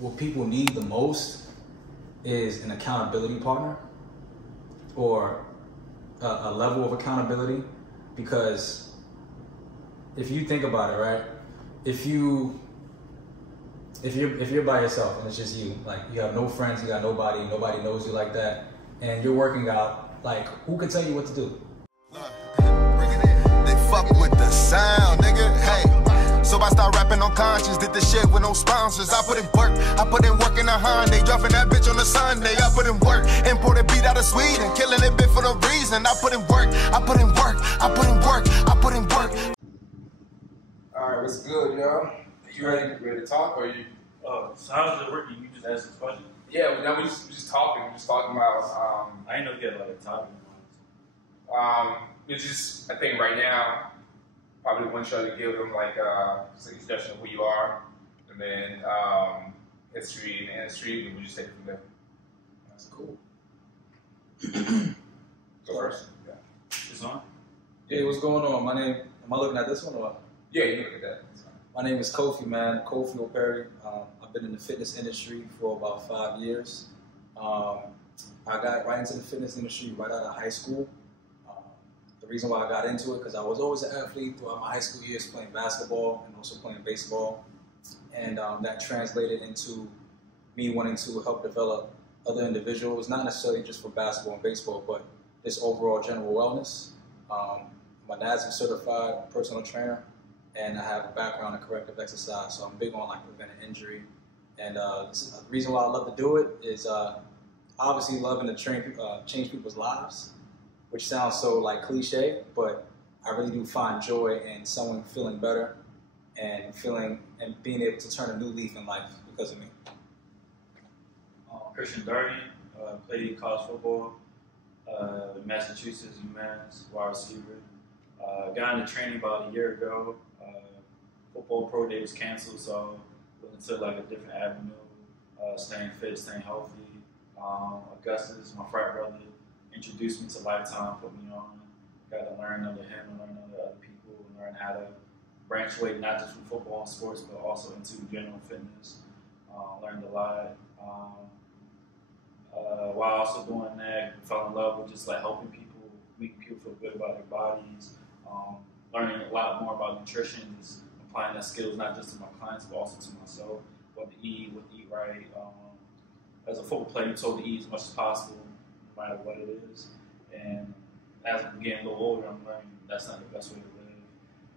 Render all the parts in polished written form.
what people need the most is an accountability partner, or a level of accountability. Because if you think about it, right? If you're by yourself and it's just you, like you have no friends, you got nobody knows you like that, and you're working out, like who can tell you what to do? They fuck with the sound, nigga. Hey. So I start rapping on conscience, did this shit with no sponsors. I put in work in a Hyundai, dropping that bitch on a Sunday. I put in work, imported beat out of Sweden, killing it bit for no reason. I put in work. Alright, what's good, y'all? You ready to talk, or you? So how's it working? You just ask this question? Yeah, but now we just talking. We're just talking about. I ain't know you had like a topic. It's just, I think right now, probably one show to give them like just an introduction of who you are, and then history and industry, and we just take it from there. That's cool. Go first. Yeah. This on? Hey, what's going on? My name, am I looking at this one or? Yeah, you can look at that. My name is Kofi, man. Kofi O'Perry. I've been in the fitness industry for about 5 years. I got right into the fitness industry right out of high school. The reason why I got into it, because I was always an athlete throughout my high school years, playing basketball and also playing baseball. And that translated into me wanting to help develop other individuals, not necessarily just for basketball and baseball, but just overall general wellness. I'm a NASDAQ certified personal trainer, and I have a background in corrective exercise, so I'm big on like preventing injury. And the reason why I love to do it is obviously loving to change people's lives, which sounds so like cliche, but I really do find joy in someone feeling better and being able to turn a new leaf in life because of me. Christian Darby, played college football, Massachusetts, UMass, wide receiver. Got into training about a year ago. Football pro day was canceled, so went into like a different avenue, staying fit, staying healthy. Augustus, my frat brother, introduced me to Lifetime, put me on. Got to learn under him and learn under other people and learn how to branch away not just from football and sports, but also into general fitness. Learned a lot. While also doing that, fell in love with just like helping people, making people feel good about their bodies, learning a lot more about nutrition, just applying that skills not just to my clients but also to myself. What to eat right. As a football player, you're told to eat as much as possible, no matter what it is. And as I'm getting a little older, I'm learning that's not the best way to live.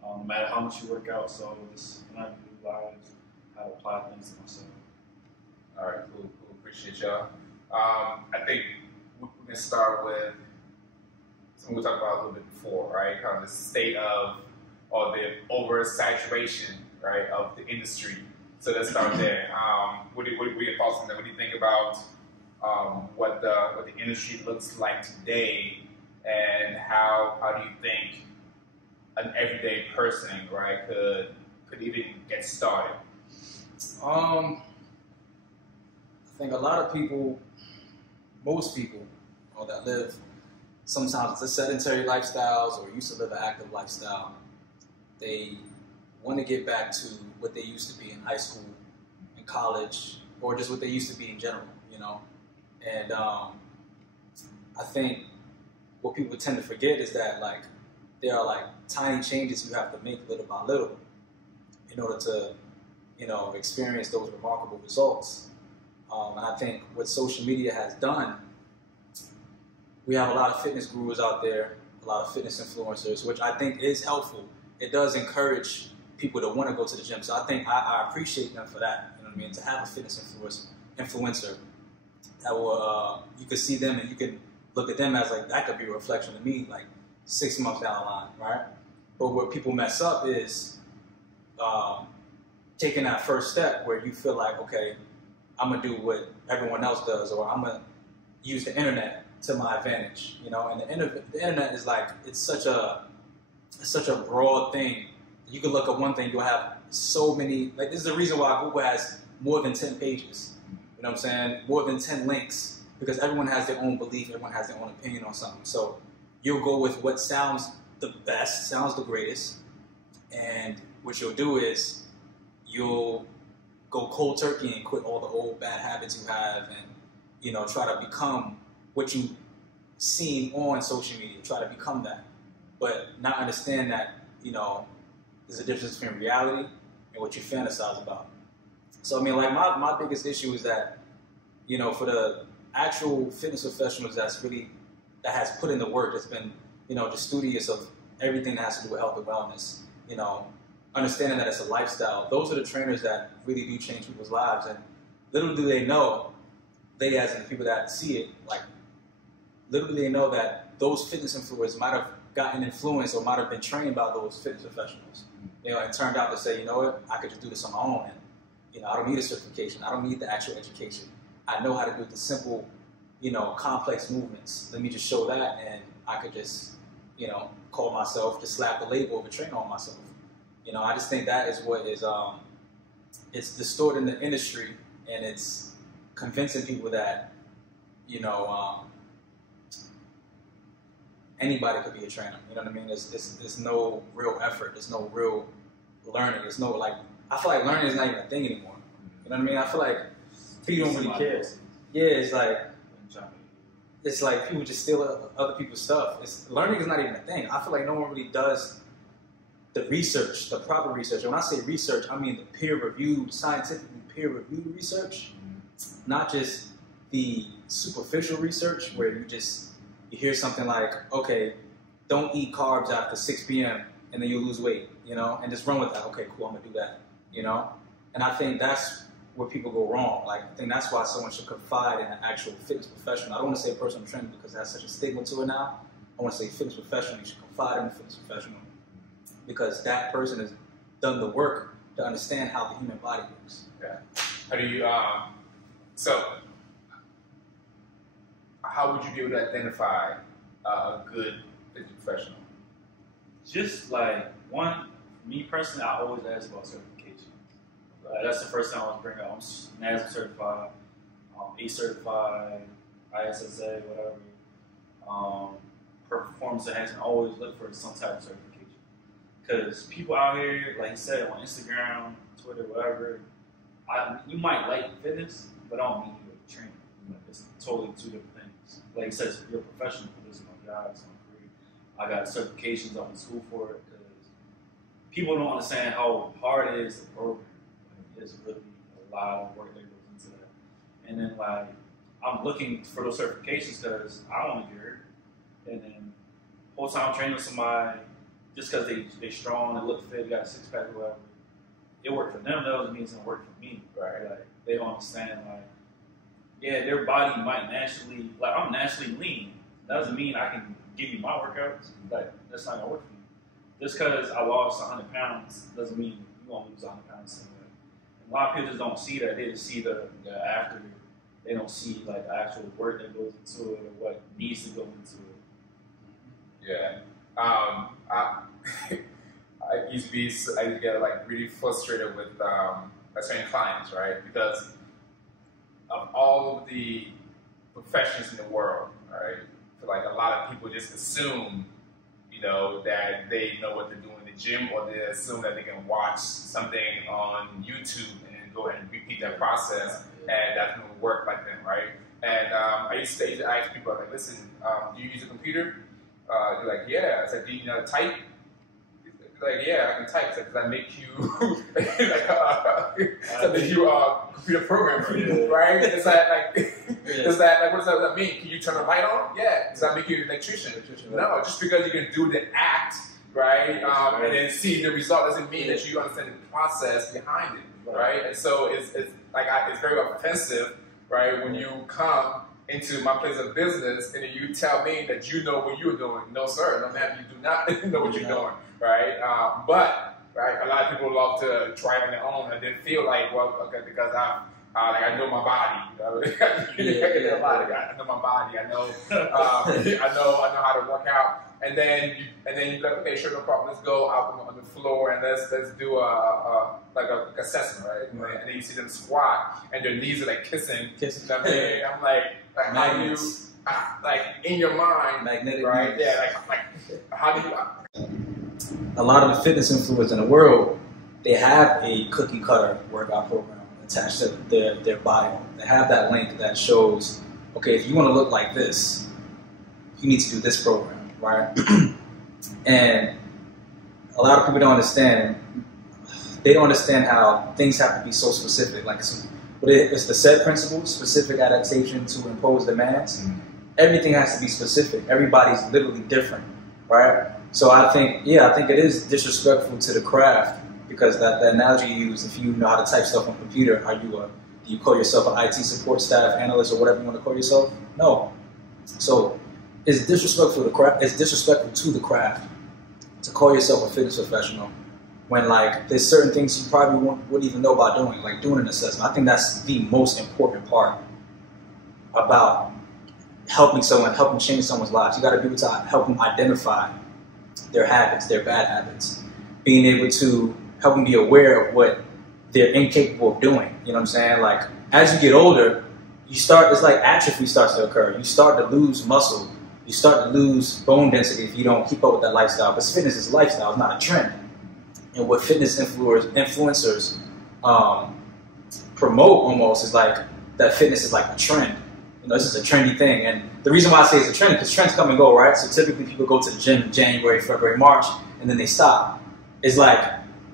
No matter how much you work out, so just learning new lives, how to apply things to myself. All right, cool. Appreciate y'all. I think we can start with something we talked about a little bit before, right? Kind of the state of, or the oversaturation, right, of the industry. So let's start there. What are your thoughts on that? What do you think about what the industry looks like today, and how do you think an everyday person, right, could even get started? I think a lot of people, most people, that live sometimes the sedentary lifestyles or used to live an active lifestyle, they want to get back to what they used to be in high school, in college, or just what they used to be in general, you know? And I think what people tend to forget is that like there are like tiny changes you have to make little by little in order to, experience those remarkable results. And I think what social media has done, we have a lot of fitness gurus out there, a lot of fitness influencers, which I think is helpful. It does encourage people to want to go to the gym. So I think I appreciate them for that. You know what I mean? To have a fitness influencer that will, you can see them and you can look at them as like, that could be a reflection of me like 6 months down the line, right? But where people mess up is taking that first step where you feel like, okay, I'm gonna do what everyone else does, or I'm gonna use the internet to my advantage, And the internet is like, it's such a broad thing. You can look at one thing, you'll have so many, like this is the reason why Google has more than 10 pages, you know what I'm saying? More than 10 links, because everyone has their own belief, everyone has their own opinion on something. So you'll go with what sounds the best, sounds the greatest, and what you'll do is you'll go cold turkey and quit all the old bad habits you have, and try to become what you seen on social media. Try to become that, but not understand that there's a difference between reality and what you fantasize about. So I mean, like my biggest issue is that for the actual fitness professionals that has put in the work, that's been just studious of everything that has to do with health and wellness, understanding that it's a lifestyle. Those are the trainers that really do change people's lives. And little do they know, they as in the people that see it, like little do they know that those fitness influencers might have gotten influenced or might have been trained by those fitness professionals. And turned out to say, you know what, I could just do this on my own. And I don't need a certification. I don't need the actual education. I know how to do the simple, complex movements. Let me just show that, and I could just, call myself, just slap the label of a trainer on myself. I just think that is what is, it's distorted in the industry, and it's convincing people that, anybody could be a trainer. You know what I mean? There's no real effort. There's no real learning. There's no, like, I feel like learning is not even a thing anymore. You know what I mean? I feel like people don't really care. Yeah, it's like people just steal other people's stuff. Learning is not even a thing. I feel like no one really does the research, the proper research. And when I say research, I mean the peer-reviewed, scientifically peer-reviewed research, not just the superficial research where you hear something like, okay, don't eat carbs after 6 p.m. and then you'll lose weight, and just run with that. Okay, cool, I'm gonna do that, And I think that's where people go wrong. Like, I think that's why someone should confide in an actual fitness professional. I don't want to say personal trainer because that's such a stigma to it now. I want to say fitness professional. You should confide in a fitness professional because that person has done the work to understand how the human body works. Yeah. How do you, so how would you be able to identify a good fitness professional? Just like me personally, I always ask about certification. That's the first thing I always bring up. I'm NASM certified, ACE certified, ISSA, whatever. Performance enhancement, always look for some type of certification. Because people out here, like you said, on Instagram, Twitter, whatever, you might like fitness, but I don't mean you're a trainer. It's totally two different things. Like you said, you're a professional. This is my job. It's not free. I got certifications. I went to school for it because people don't understand how hard it is to program. It's really a lot of work that goes into that. And then, like, I'm looking for those certifications because I want to get hurt. And then, whole time I'm training with somebody, just because they're strong, they look fit, they got a six pack or whatever, it worked for them. That doesn't mean it's gonna work for me. Right? Like, they don't understand. Like, yeah, their body might naturally, like, I'm naturally lean. That doesn't mean I can give you my workouts. Like, that's not gonna work for me. Just because I lost 100 pounds doesn't mean you won't lose 100 pounds. A lot of people just don't see that. They just see the after. They don't see like the actual work that goes into it or what needs to go into it. Yeah. I used to get like really frustrated with certain clients, right? Because of all of the professions in the world, right? I feel like a lot of people just assume, that they know what they're doing in the gym, or they assume that they can watch something on YouTube and go ahead and repeat that process, and that's going to work like them, right? And I used to ask people, like, listen, do you use a computer? They're like, yeah. I said, do you know how to type? They're like, yeah, I can type. Because I make you computer programmer, right? Is that what does that mean? Can you turn a light on? Yeah. Does that make you an electrician? No, just because you can do the act, right, and then see the result doesn't mean that you understand the process behind it, right? And so it's very offensive, right, when you come into my place of business and then you tell me that you know what you're doing. No, sir, no, ma'am, you do not know what you're doing, right? But a lot of people love to try on their own and they feel like, well, okay, because I know my body. I know my body. I know I know how to work out. And then you're like, okay, sure, no problem. Let's go out on the floor and let's do a assessment, right? And then you see them squat and their knees are like kissing. I'm like how do you in your mind, magnetic, right? Yeah, like how do you? A lot of the fitness influencers in the world, they have a cookie cutter workout program. attached to their bio. They have that link that shows, okay, if you want to look like this, you need to do this program, right? And a lot of people don't understand. They don't understand how things have to be so specific. Like it's the SAID principle, specific adaptation to impose demands. Mm-hmm. Everything has to be specific. Everybody's literally different, right? So I think it is disrespectful to the craft, because that analogy you use, if you know how to type stuff on a computer, do you call yourself an IT support staff analyst or whatever you want to call yourself? No. So it's disrespectful to the craft to call yourself a fitness professional when, like, there's certain things you probably wouldn't even know about doing, like doing an assessment. I think that's the most important part about helping change someone's lives. You got to be able to help them identify their habits, their bad habits, being able to help them be aware of what they're incapable of doing. You know what I'm saying? Like, as you get older, it's like atrophy starts to occur. You start to lose muscle. You start to lose bone density if you don't keep up with that lifestyle. Because fitness is a lifestyle, it's not a trend. And what fitness influencers promote almost is like that fitness is like a trend. You know, this is a trendy thing. And the reason why I say it's a trend, because trends come and go, right? So typically people go to the gym in January, February, March, and then they stop. It's like,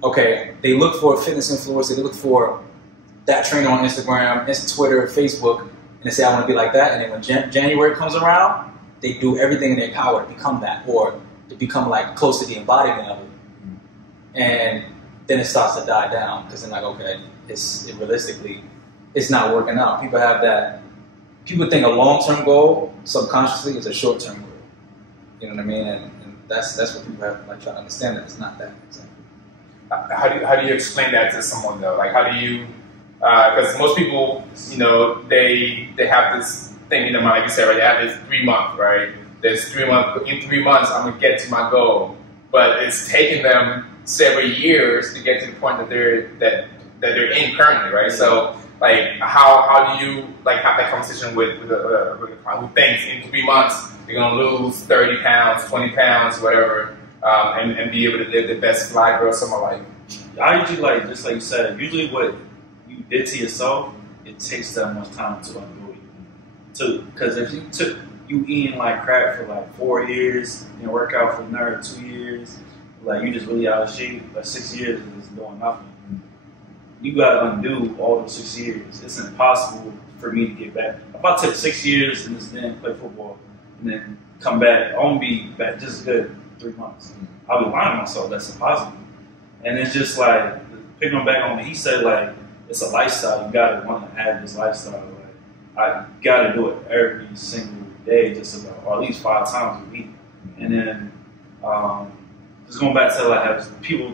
okay, they look for a fitness influencer, they look for that trainer on Instagram, Twitter, Facebook, and they say, I want to be like that. And then when January comes around, they do everything in their power to become that, or to become like close to the embodiment of it. And then it starts to die down, because they're like, okay, realistically, it's not working out. People think a long-term goal, subconsciously, is a short-term goal. You know what I mean? And that's what people have to like try to understand, that it's not that exactly. How do you explain that to someone though? Like, how do you? Because most people, you know, they have this thing in their mind, like you said, right? They have this 3 month, right? There's 3 months. In 3 months, I'm gonna get to my goal, but it's taking them several years to get to the point that they're in currently, right? So, like, how do you like have that conversation with a client who thinks in 3 months they're gonna lose 30 pounds, 20 pounds, whatever, and be able to live the best fly girl summer life? I usually, like, just like you said, usually what you did to yourself, it takes that much time to undo it. Because if you eating like crap for like 4 years, and work out for another 2 years, like you just really out of shape, like 6 years is doing nothing. You gotta undo all those 6 years. It's impossible for me to get back. If I took 6 years and just then play football and then come back, I won't be back just good in 3 months. I'll be lying to myself, that's impossible. And it's just like, picking back on what he said, like, it's a lifestyle. You gotta want to have this lifestyle. Like, I gotta do it every single day, just about, or at least 5 times a week. And then, just going back to like how people,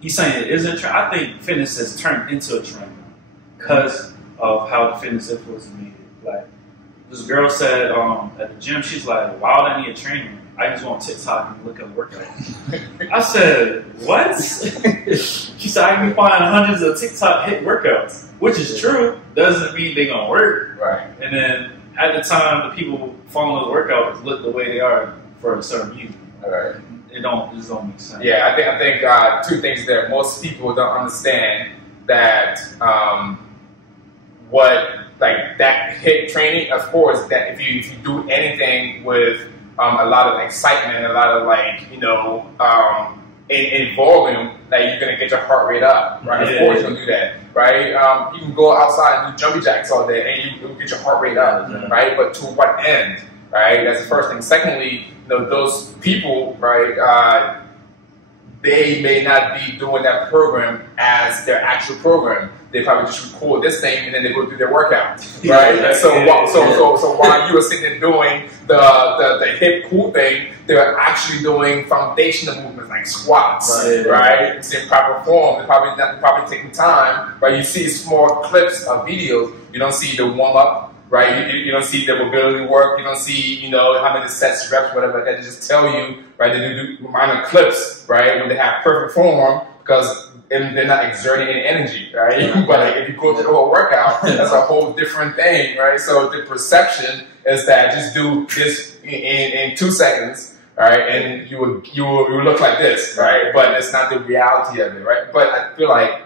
he's saying it is a trend. I think fitness has turned into a trend because of how the fitness influence is made. Like, this girl said at the gym, she's like, why would I need a trainer? I just go on TikTok and look at the workout. I said, what? She said, I can be finding hundreds of TikTok hit workouts, which is true. Doesn't mean they're going to work. Right. And then at the time, the people following those workouts look the way they are for a certain reason. All right. It just don't make sense. Yeah, I think two things that most people don't understand, that what, like, that HIIT training, of course, that if you do anything with a lot of excitement, a lot of, like, you know, in volume, that you're gonna get your heart rate up, right? Yeah. Of course, you're gonna do that, right? You can go outside and do jumping jacks all day, and you'll get your heart rate up, right? But to what end, right? That's the first thing. Secondly, you know, those people, right? They may not be doing that program as their actual program. They probably just record this thing and then they go do their workout, right? Yeah, so while you were sitting there doing the hip cool thing, they're actually doing foundational movements like squats, right? It's in proper form. They're probably taking time, right? You see small clips of videos. You don't see the warm up. Right, you don't see the mobility work. You don't see, you know, how many sets, reps, whatever like that. They just tell you, right? They do minor clips, right, when they have perfect form, because they're not exerting any energy, right? But like, if you go through the whole workout, that's a whole different thing, right? So the perception is that just do this in 2 seconds, right, and you will look like this, right? But it's not the reality of it, right? But I feel like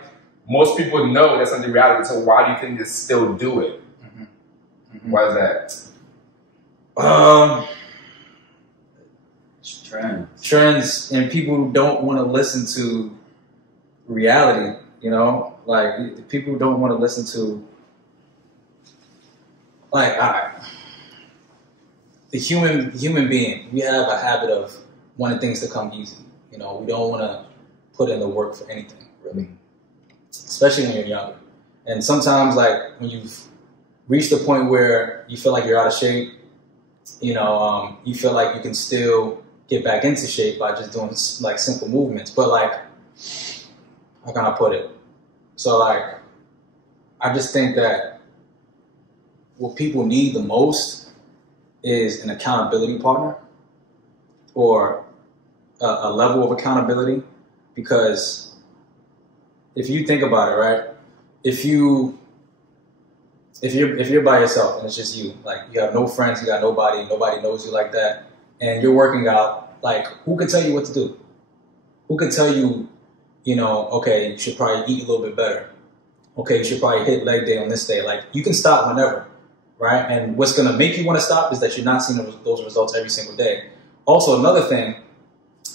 most people know that's not the reality. So why do you think they still do it? Why is that? Trends, and people don't want to listen to reality. You know, like people don't want to listen to the human being. We have a habit of wanting things to come easy. You know, we don't want to put in the work for anything, really, especially when you're younger. And sometimes, like when you've reached the point where you feel like you're out of shape, you know, you feel like you can still get back into shape by just doing like simple movements. But like, how can I put it? So like, I just think that what people need the most is an accountability partner, or a level of accountability. Because if you think about it, right, if you're by yourself and it's just you, like you have no friends, you got nobody knows you like that, and you're working out, like who can tell you what to do? Who can tell you, you know, okay, you should probably eat a little bit better. Okay, you should probably hit leg day on this day. Like you can stop whenever, right? And what's gonna make you want to stop is that you're not seeing those results every single day. Also, another thing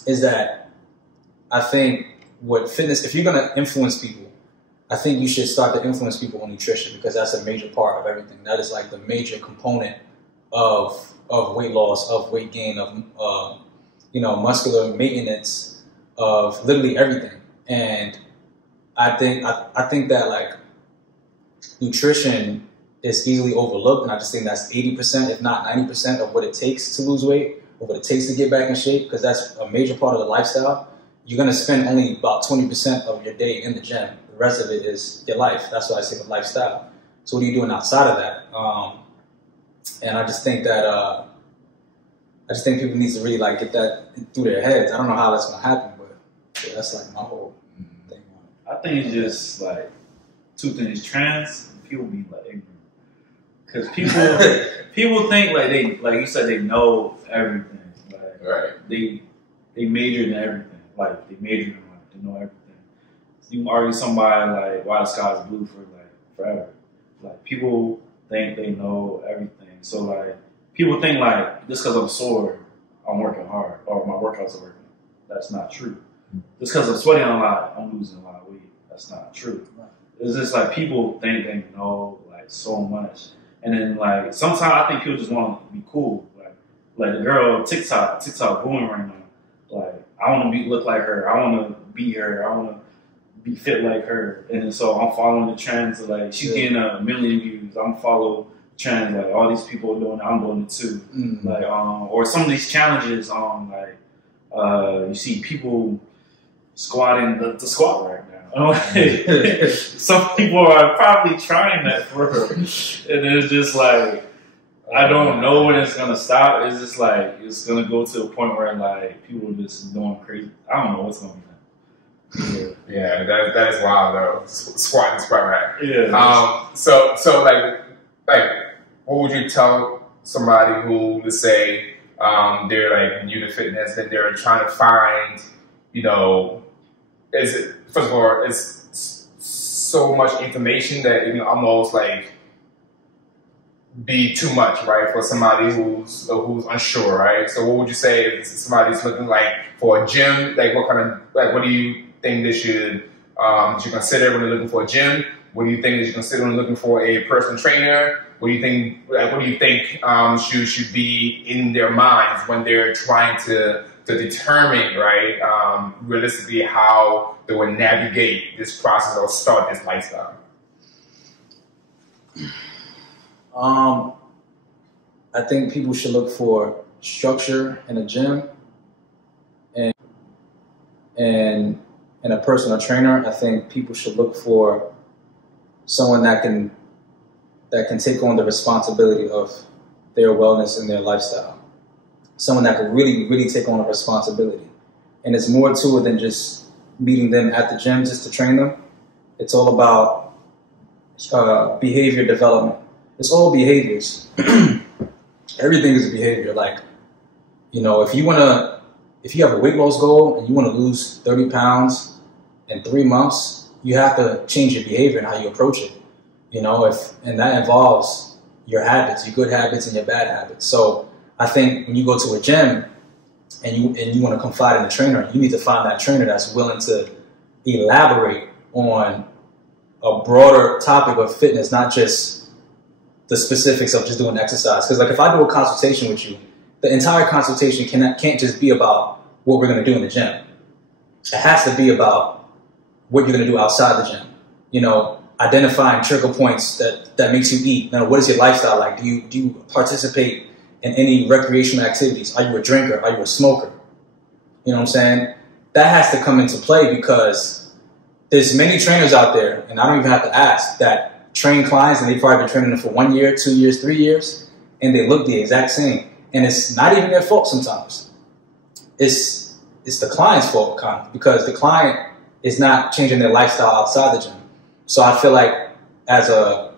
is that I think what fitness, if you're gonna influence people, I think you should start to influence people on nutrition, because that's a major part of everything. That is like the major component of weight loss, of weight gain, of you know, muscular maintenance, of literally everything. And I think that like nutrition is easily overlooked, and I just think that's 80%, if not 90%, of what it takes to lose weight, or what it takes to get back in shape, because that's a major part of the lifestyle. You're gonna spend only about 20% of your day in the gym. The rest of it is your life. That's why I say the lifestyle. So what are you doing outside of that? And I just think that people need to really like get that through their heads. I don't know how that's gonna happen, but yeah, that's like my whole thing. I think it's just like two things: trans, people be like ignorant, because people think like like you said, they know everything. Like Right. they major in everything. Like they major in life, they know everything. You can argue somebody like why the sky is blue for like forever. Like people think they know everything. So like people think like just because I'm sore, I'm working hard, or my workouts are working. That's not true. Just because I'm sweating a lot, I'm losing a lot of weight. That's not true. It's just like people think they know like so much, and then like sometimes I think people just want to be cool. Like the girl TikTok booming right now. Like I want to look like her. I want to be her. I want to be fit like her. And then so I'm following the trends. Like she's getting 1 million views. I'm follow trends. Like all these people are doing it. I'm doing it too. Mm-hmm. Like or some of these challenges. Like you see people squatting the squat right now. Some people are probably trying that for her, and it's just like. I don't know when it's gonna stop. It's just like it's gonna go to a point where like people are just going crazy. I don't know what's gonna be done. Yeah, that is wild though. Squat and squat rack. Yeah. So like what would you tell somebody who, let's say, they're like new to fitness, that they're trying to find, you know, first of all, it's so much information that it can almost like be too much, right, for somebody who's unsure, right? So what would you say if somebody's looking like for a gym? Like what do you think they should consider when they're looking for a gym? What do you think they should consider when looking for a personal trainer? What do you think should be in their minds when they're trying to determine, right, realistically how they will navigate this process or start this lifestyle? I think people should look for structure in a gym and a personal trainer. I think people should look for someone that can take on the responsibility of their wellness and their lifestyle. Someone that can really, really take on a responsibility. And it's more to it than just meeting them at the gym just to train them. It's all about behavior development. It's all behaviors. Everything is a behavior. Like, you know, if you have a weight loss goal and you want to lose 30 pounds in 3 months, you have to change your behavior and how you approach it. And that involves your habits, your good habits and your bad habits. So I think when you go to a gym and you want to confide in a trainer, you need to find that trainer that's willing to elaborate on a broader topic of fitness, not just the specifics of just doing exercise. Because like if I do a consultation with you, the entire consultation can't just be about what we're going to do in the gym. It has to be about what you're going to do outside the gym. Identifying trigger points that makes you eat. What is your lifestyle like? Do you participate in any recreational activities? Are you a drinker? Are you a smoker? You know what I'm saying? That has to come into play because there's many trainers out there, and I don't even have to ask, that train clients and they've probably been training them for 1 year, 2 years, 3 years, and they look the exact same. And it's not even their fault sometimes. It's the client's fault, kind of, because the client is not changing their lifestyle outside the gym. So I feel like as a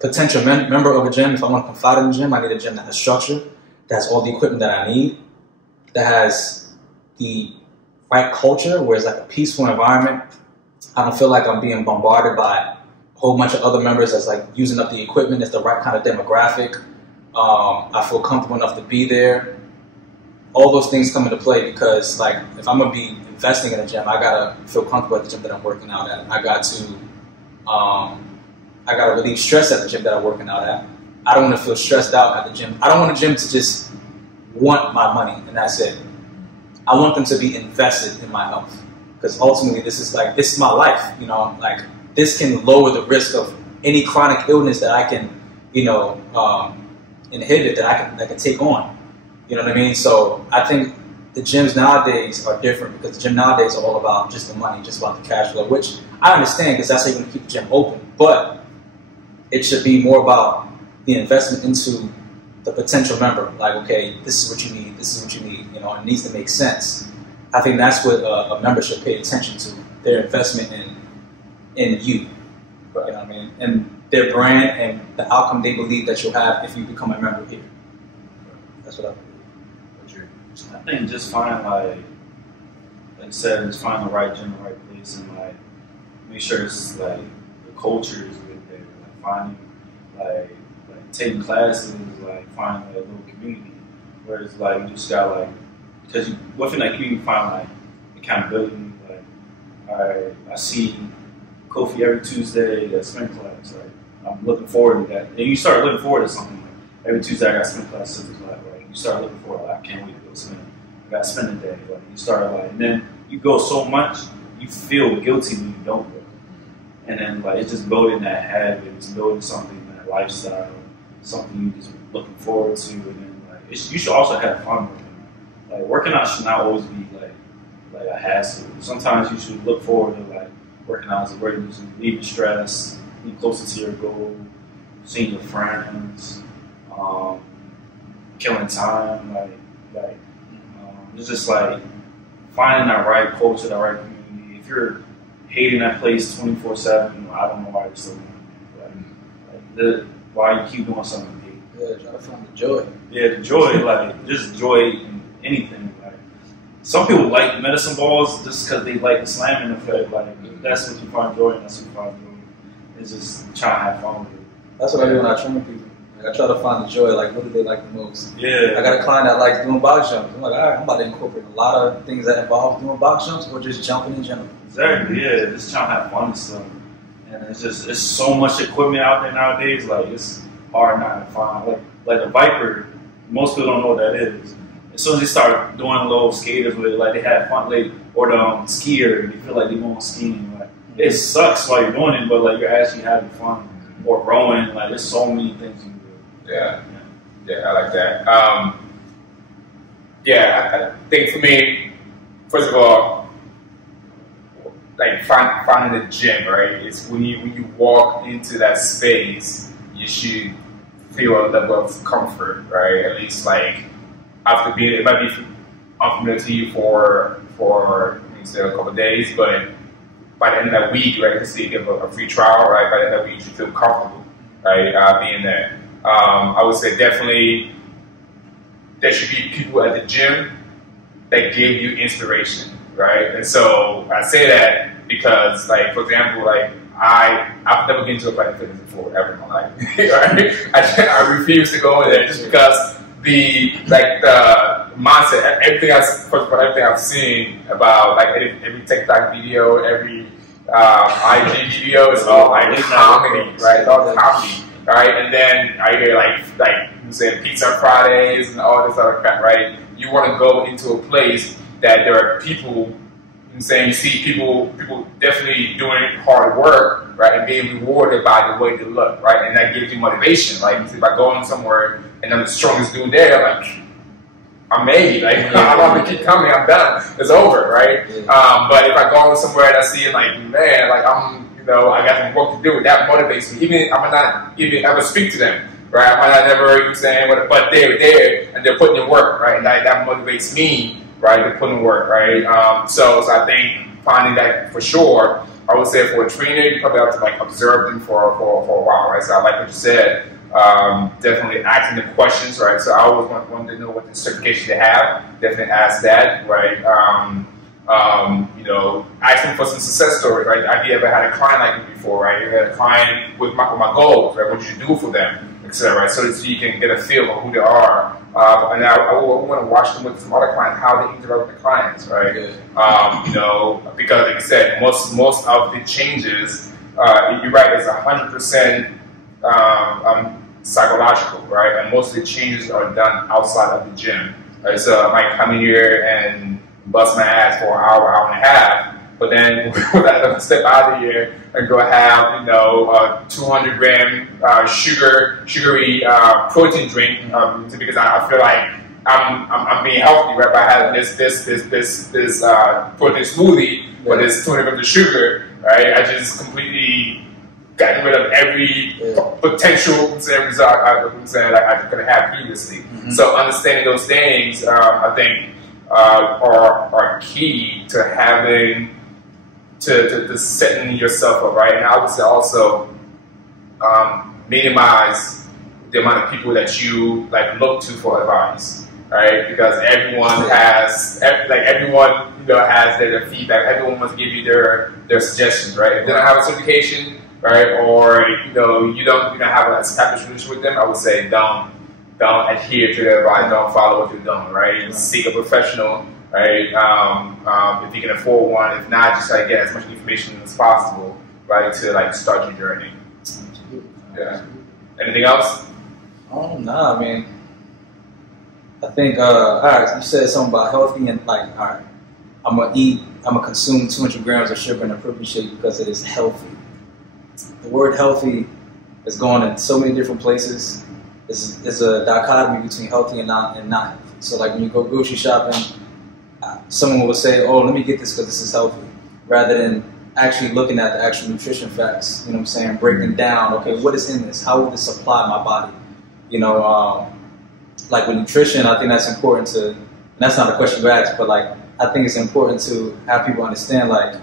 potential member of a gym, if I want to confide in the gym, I need a gym that has structure, that has all the equipment that I need, that has the right culture, where it's like a peaceful environment. I don't feel like I'm being bombarded by a whole bunch of other members that's like using up the equipment. It's the right kind of demographic. I feel comfortable enough to be there. All those things come into play because, like, if I'm gonna be investing in a gym, I gotta feel comfortable at the gym that I'm working out at. I got to relieve stress at the gym that I'm working out at. I don't want to feel stressed out at the gym. I don't want a gym to just want my money and that's it. I want them to be invested in my health because ultimately this is my life. Like this can lower the risk of any chronic illness that I can, inhibit, that I can take on. You know what I mean? So I think the gyms nowadays are different because the gym nowadays are all about just the money, just about the cash flow, which I understand because that's how you're going to keep the gym open. But it should be more about the investment into the potential member. Like, okay, this is what you need. This is what you need. It needs to make sense. I think that's what a member should pay attention to, their investment in you. You know what I mean? And their brand and the outcome they believe that you'll have if you become a member here. That's what I believe. I think just find like I said, just find the right gym, the right place, and like make sure it's like the culture is good there. Like finding like taking classes, like finding a little community where it's like you just got like because within that community you find like accountability. Like I see Kofi every Tuesday at spin class. Like I'm looking forward to that, and you start looking forward to something. Like every Tuesday I got spin class, like you start looking forward. Like I can't wait to go spin. I got to spend a day. Like you start like, and then you go so much, you feel guilty when you don't go. And then like it's just building that habit, it's building something, that lifestyle, something you just looking forward to. And then like you should also have fun with it. Like working out should not always be like a hassle. Sometimes you should look forward to like working out as a way to relieve stress, be closer to your goal, seeing your friends, killing time, it's just like finding that right culture, that right community. If you're hating that place 24/7, I don't know why you're still doing it. Why you keep doing something you hate. Yeah, try to find the joy. Yeah, the joy, like just joy in anything. Like some people like medicine balls just because they like the slamming effect. Like if that's what you find joy in, that's what you find joy in. It's just trying to have fun with it. That's what I do when I train people. I try to find the joy, like what do they like the most? Yeah. I got a client that likes doing box jumps. I'm like, all right, I'm about to incorporate a lot of things that involve doing box jumps or just jumping in general. Exactly, yeah. Just trying to have fun and stuff. And it's so much equipment out there nowadays, like it's hard not to find. Like the Viper, most people don't know what that is. As soon as they start doing little skaters with it, like they have fun, or the skier, they feel like they're going skiing. Like it sucks while you're doing it, but like you're actually having fun. Or rowing, like there's so many things you can do. Yeah, I like that. I think for me, first of all, like finding the gym, right? It's when you walk into that space, you should feel a level of comfort, right? At least like after being, it might be unfamiliar to you for say a couple of days, but by the end of that week, right, because you give a free trial, right? By the end of that week, you feel comfortable, right, being there. I would say definitely there should be people at the gym that give you inspiration, right? And so I say that Because, like, for example, like, I've never been to a Planet Fitness before ever in my life. Right? I refuse to go in there just because the mindset, everything I've seen about like every TikTok video, every IG video, it's all like comedy, right? It's all comedy, right? And then I hear like you said Pizza Fridays and all this other crap, right? You want to go into a place that there are people. I'm saying you see people definitely doing hard work, right, and being rewarded by the way they look, right, and that gives you motivation. Like if I go in somewhere and I'm the strongest dude there, like I'm made, like I don't have to keep coming, I'm done, it's over, right? But if I go in somewhere and I see it, like man, like I got some work to do, that motivates me. Even I might not even ever speak to them, right? I might not never even say, but they're there and they're putting in work, right, and that motivates me. Right, to put in work, right? So I think finding that for sure, I would say for a trainer, you probably have to like observe them for a while, right? So I like what you said, definitely asking them questions, right? So I always wanted to know what the certification they have, definitely ask that, right? Asking for some success stories, right? Have you ever had a client like me before, right? You had a client with my goals, right? What did you do for them, etc., right? So that you can get a feel of who they are. And I want to watch them with some other clients, how they interact with the clients, right? Because like I said, most of the changes, you're right, it's 100% psychological, right? And most of the changes are done outside of the gym, right? So I might come in here and bust my ass for an hour and a half, but then when I step out of here and go have 200-gram sugary protein drink because I feel like I'm being healthy, right? By having this protein smoothie, but it's 200 grams of sugar, right? I just completely got rid of every potential result I could have previously. So understanding those things, I think, are key to having. To setting yourself up, right? And I would say also minimize the amount of people that you like look to for advice, right? Because everyone has their feedback. Everyone wants to give you their suggestions, right? If they don't have a certification, right, or you don't have an established relationship with them, I would say don't adhere to their advice. Don't follow what you're doing, right? Seek a professional. Right, if you can afford one, if not, just try to get as much information as possible, right, to like start your journey. Yeah. Anything else? No, I mean, I think, all right, you said something about healthy and like, all right, I'm gonna consume 200 grams of sugar and appreciate because it is healthy. The word healthy is going in so many different places. It's a dichotomy between healthy and not healthy. So like when you go grocery shopping, someone will say, oh, let me get this because this is healthy, rather than actually looking at the actual nutrition facts, you know what I'm saying, breaking down, okay, what is in this? How will this supply my body? Like with nutrition, I think that's important to, and that's not a question you asked, but like, I think it's important to have people understand, like,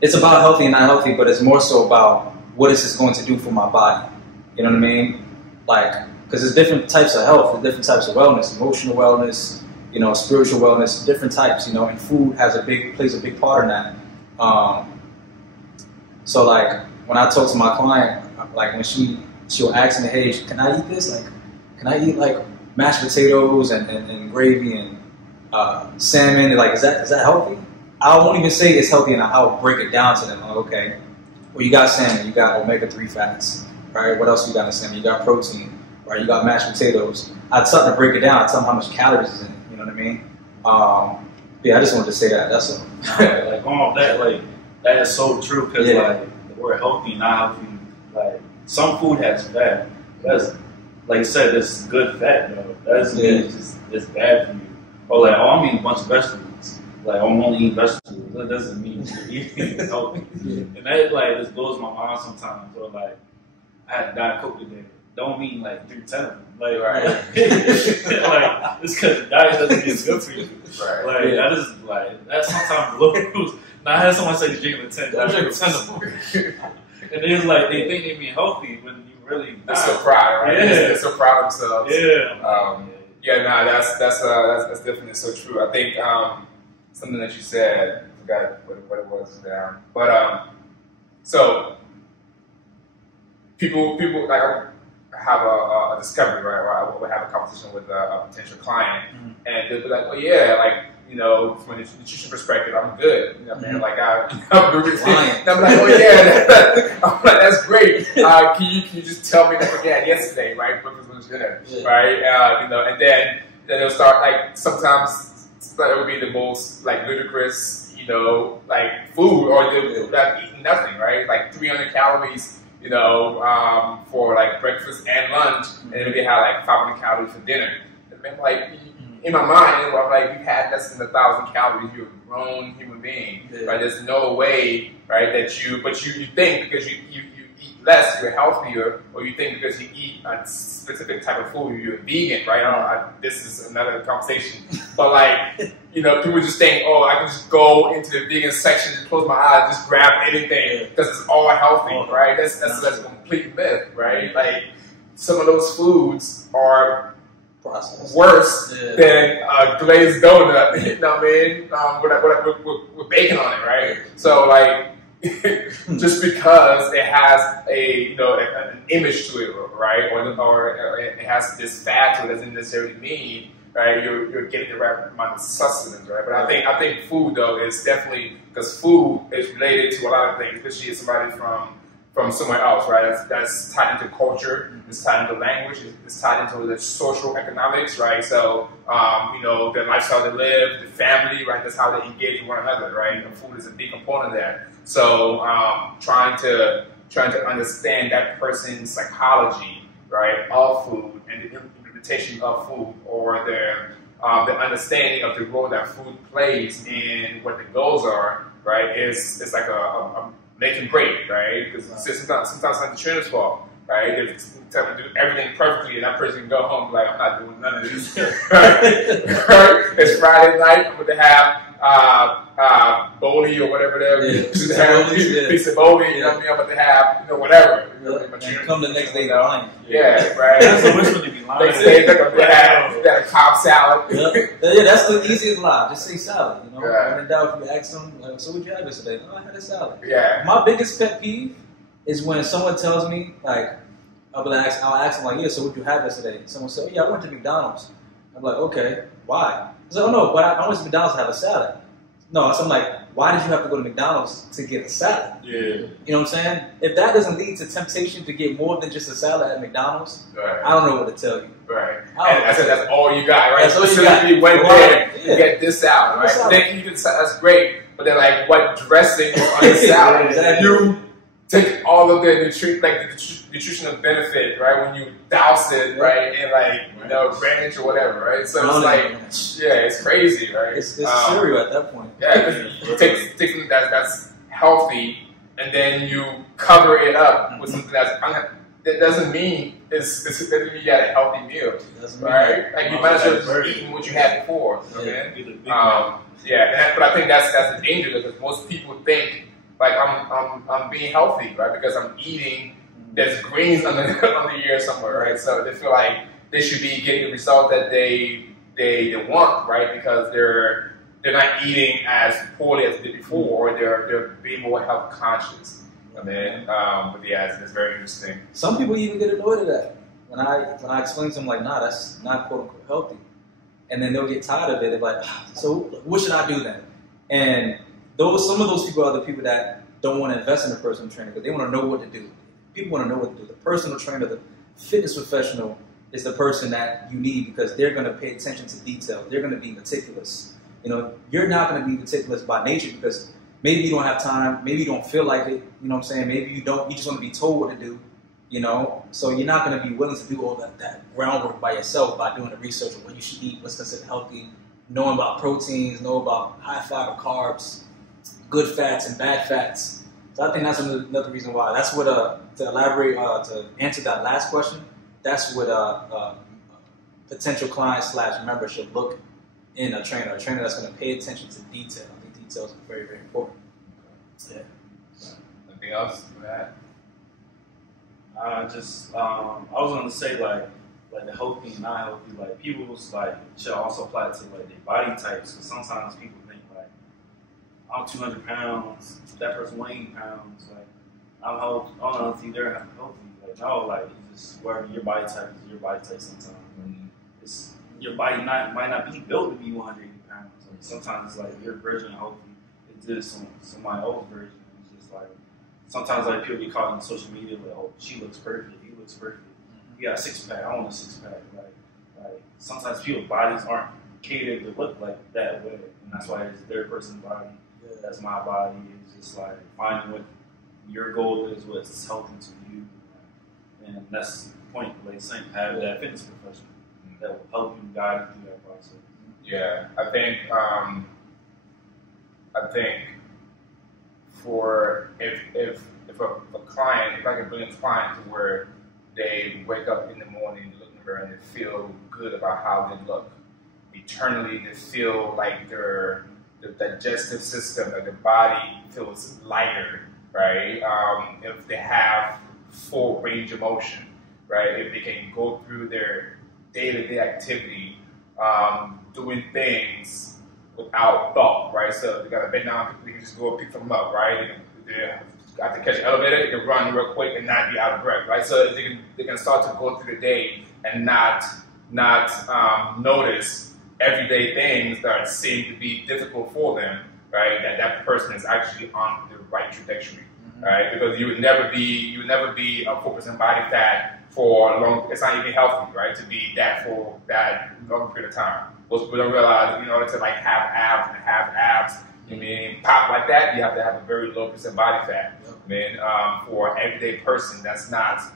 it's about healthy and not healthy, but it's more so about what is this going to do for my body? You know what I mean? Like, because there's different types of health, there's different types of wellness, emotional wellness, spiritual wellness, different types, and food plays a big part in that. So like when I talk to my client, like when she'll ask me, hey, can I eat this? Like, can I eat like mashed potatoes and gravy and salmon? And, like, is that healthy? I won't even say it's healthy, and I'll break it down to them. Okay, well, you got salmon, you got omega-3 fats, right? What else you got in salmon? You got protein, right? You got mashed potatoes. I tell them to break it down. I tell them how much calories is in it. You know what I mean? Yeah, I just wanted to say that. That's all. Like on that, like that is so true because like the word healthy, not healthy. Like some food has fat. That's like you said, that's good fat though. That doesn't mean it's bad for you. Or like, oh, I'm eating a bunch of vegetables. Like I'm only eating vegetables. That doesn't mean you're eating healthy. And that like just blows my mind sometimes. Or like I had Diet Coke today. Don't mean like 310 of them. Like, right. Like it's because diet doesn't get good for you. Right. Like that is like that sometimes blows. Now I had someone say you're drinking 10 of them. And they're like they think they're being healthy when you really they're so proud, right? Yeah. They're so proud of themselves. Yeah. That's definitely so true. I think something that you said forgot what it was now. But so people like have a discovery, right? Or I would have a conversation with a potential client, and they'll be like, "Oh yeah, like from a nutrition perspective, I'm good." You know, man, like I'm like, "Oh yeah," I'm like, "That's great. Can you just tell me what you had yesterday, right? What was dinner, right? And then they'll start like sometimes it would be the most like ludicrous, like food, or they'll have eaten nothing, right? Like 300 calories. For like breakfast and lunch, and then they have like 500 calories for dinner. And I'm like, in my mind, I'm like, you had less than 1,000 calories. You're a grown human being, right? There's no way, right, that you think because you eat less, you're healthier, or you think because you eat a specific type of food, you're vegan, right? This is another conversation, but like, people just think, oh, I can just go into the vegan section, just close my eyes, just grab anything because it's all healthy, right? That's a complete myth, right? Like some of those foods are worse than a glazed donut, you know what I mean? With bacon on it, right? So like, just because it has an image to it, right, or it has this fat to it, doesn't necessarily mean, right, you're getting the right amount of sustenance, right? But I think food though is definitely, because food is related to a lot of things, especially as somebody from somewhere else, right? That's tied into culture, it's tied into language, it's tied into the social economics, right? So the lifestyle they live, the family, right? That's how they engage with one another, right? And food is a big component there. So trying to understand that person's psychology, right, of food and the implementation of food, or the understanding of the role that food plays in what the goals are, right, is like a make and break, right? Because sometimes it's not the trainer's fault, right? They tell me to do everything perfectly, and that person can go home like, I'm not doing none of this. Right? It's Friday night. I'm going to have boli or whatever piece of boli. You know what I mean? I'm going to have whatever. And come the next day lying. Yeah, right. Next day they're going to have that Cobb salad. That's the easiest lie. Just say salad. When in doubt, if you ask them, like, so what you have yesterday? Oh, I had a salad. Yeah. My biggest pet peeve is when someone tells me, like, I'll ask them, like, yeah, so what you have yesterday? Someone said, oh, yeah, I went to McDonald's. I'm like, okay, why? I said, oh, no, but I went to McDonald's to have a salad. No, so I'm like, why did you have to go to McDonald's to get a salad? Yeah. You know what I'm saying? If that doesn't lead to temptation to get more than just a salad at McDonald's, right, I don't know what to tell you. Right. And I said that's all you got, right? That's all you got. You went there, you get this salad, right? Then you can say, that's great, but then like, what dressing is on the salad? Exactly. You take all of the nutritional benefit, right? When you douse it, right, in like ranch or whatever, right? So it's like, it's crazy, right? It's cereal at that point. Yeah, you take something that's healthy, and then you cover it up with something that doesn't mean you got a healthy meal, right? Like you might as well just eat what you had before. But I think that's the danger, because most people think like I'm being healthy, right? Because I'm eating, there's greens on the ear somewhere, right? So they feel like they should be getting the result that they want, right? Because they're not eating as poorly as they did before, or they're being more health conscious. But it's very interesting. Some people even get annoyed at that when I explain to them, like, nah, that's not quote unquote healthy, and then they'll get tired of it. They're like, so what should I do then? And some of those people are the people that don't want to invest in a personal trainer because they want to know what to do. People want to know what to do. The personal trainer, the fitness professional, is the person that you need because they're going to pay attention to detail. They're going to be meticulous. You're not going to be meticulous by nature because maybe you don't have time, maybe you don't feel like it, you know what I'm saying? Maybe you just want to be told what to do, So you're not going to be willing to do all that groundwork by yourself by doing the research of what you should eat, what's considered healthy, knowing about proteins, know about high fiber carbs, good fats and bad fats. So I think that's another reason why. That's what, to elaborate, to answer that last question, that's what potential client / member should look in a trainer that's going to pay attention to detail. I think details are very, very important. Yeah. Anything else for that? I was going to say like the healthy and not healthy, like people's like should also apply to like their body types, because sometimes people think like I'm 200 pounds, that person 180 pounds. Like, I'm healthy, unhealthy, they're healthy. Like, no, like, it's just wherever your body type is your body type sometimes. It's, your body might not be built to be 180 pounds. Like, sometimes it's like your version of healthy is just somebody else's version. It's just like, sometimes like people get caught on social media like, oh, she looks perfect, he looks perfect. You got a six-pack, I want a six-pack. Like sometimes people's bodies aren't catered to look like that way. And that's why it's their person's body. That's my body. It's just like finding what your goal is, what's healthy to you. And that's the point, like saying, have that fitness professional that will help you guide you through that process. Yeah, I think for if a client, if I can bring a client to where they wake up in the morning, look in the mirror, and they feel good about how they look. Internally, they feel like their digestive system, like their body feels lighter, right? If they have full range of motion, right? If they can go through their day-to-day activity, doing things without thought, right? So they got to bend down, they can just go and pick them up, right? They have to catch an elevator, they can run real quick and not be out of breath, right? So they can start to go through the day and not notice everyday things that seem to be difficult for them, right? That person is actually on the right trajectory, right? Because you would never be a 4% body fat for a long. It's not even healthy, right? To be that for that long period of time. Most people don't realize in order to like have abs, I mean, pop like that, you have to have a very low % body fat. I mean, for an everyday person, that's not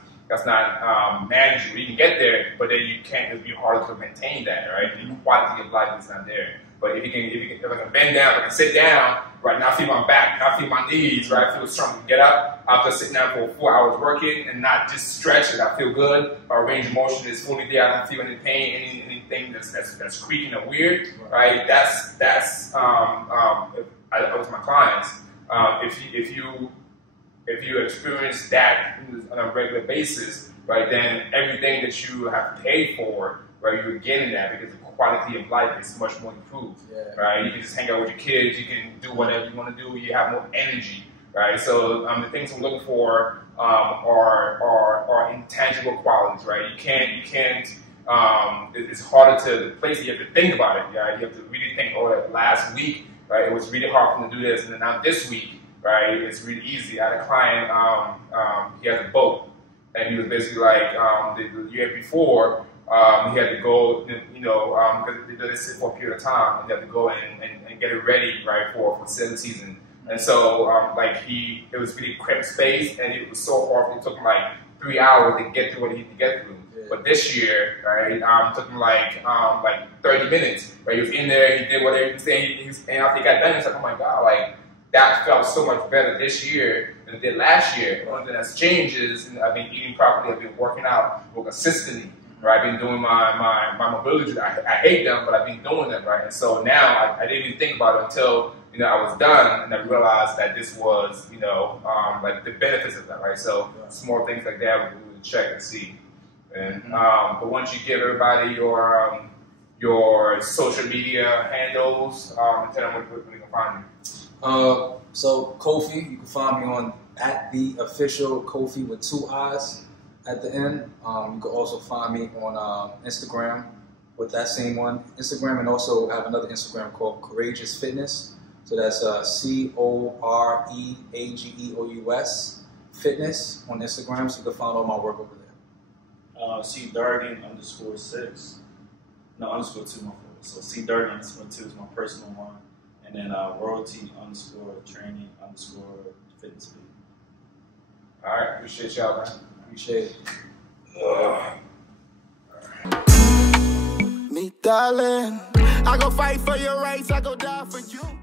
manageable. You can get there, but then you can't. It'll be harder to maintain that, right? The quality of life is not there. But if I can bend down, if I can sit down, right now I feel my back, now I feel my knees, right? I feel strong to get up after sitting down for 4 hours working and not just stretch it. I feel good. My range of motion is fully there. I don't feel any pain, anything that's creaking or weird, right? That's I was my clients. If you experience that on a regular basis, right, then everything that you have paid for, right, you're getting that because the quality of life is much more improved, right? You can just hang out with your kids, you can do whatever you want to do, you have more energy, right? So the things I'm looking for are intangible qualities, right? You can't. It's harder to place it. You have to think about it, right? You have to really think. Oh, that last week, right? It was really hard for me to do this, and then now this week. Right, it's really easy. I had a client, he has a boat, and he was basically like, the year before, he had to go, because they do this for a period of time, and they have to go and get it ready, right, for sailing season. And so, it was really cramped space, and it was so hard. It took him like 3 hours to get through what he needed to get through. But this year, right, took him like 30 minutes. Right, he was in there, he did whatever he was saying, and after he got done, he's like, oh my God, like. That felt so much better this year than it did last year. The only thing that's changed is I've been eating properly, I've been working out more consistently, right? I've been doing my mobility. I hate them, but I've been doing them, right? And so now I didn't even think about it until I was done, and I realized that this was like the benefits of that, right? So small things like that we would check and see. And but once you give everybody your social media handles, and tell them where they can find you. So Kofi, you can find me on @theofficial Kofi with 2 I's at the end. You can also find me on Instagram with that same one, Instagram, and also have another Instagram called Courageous Fitness. So that's COREAGEOUS Fitness on Instagram. So you can find all my work over there. C Dargan _6. No, _2 my fault. So C Dargan _2 is my personal one. And then royalty _training _fitness speed. All right, appreciate y'all, man. Appreciate it. Me, darling, I go fight for your rights, I go die for you.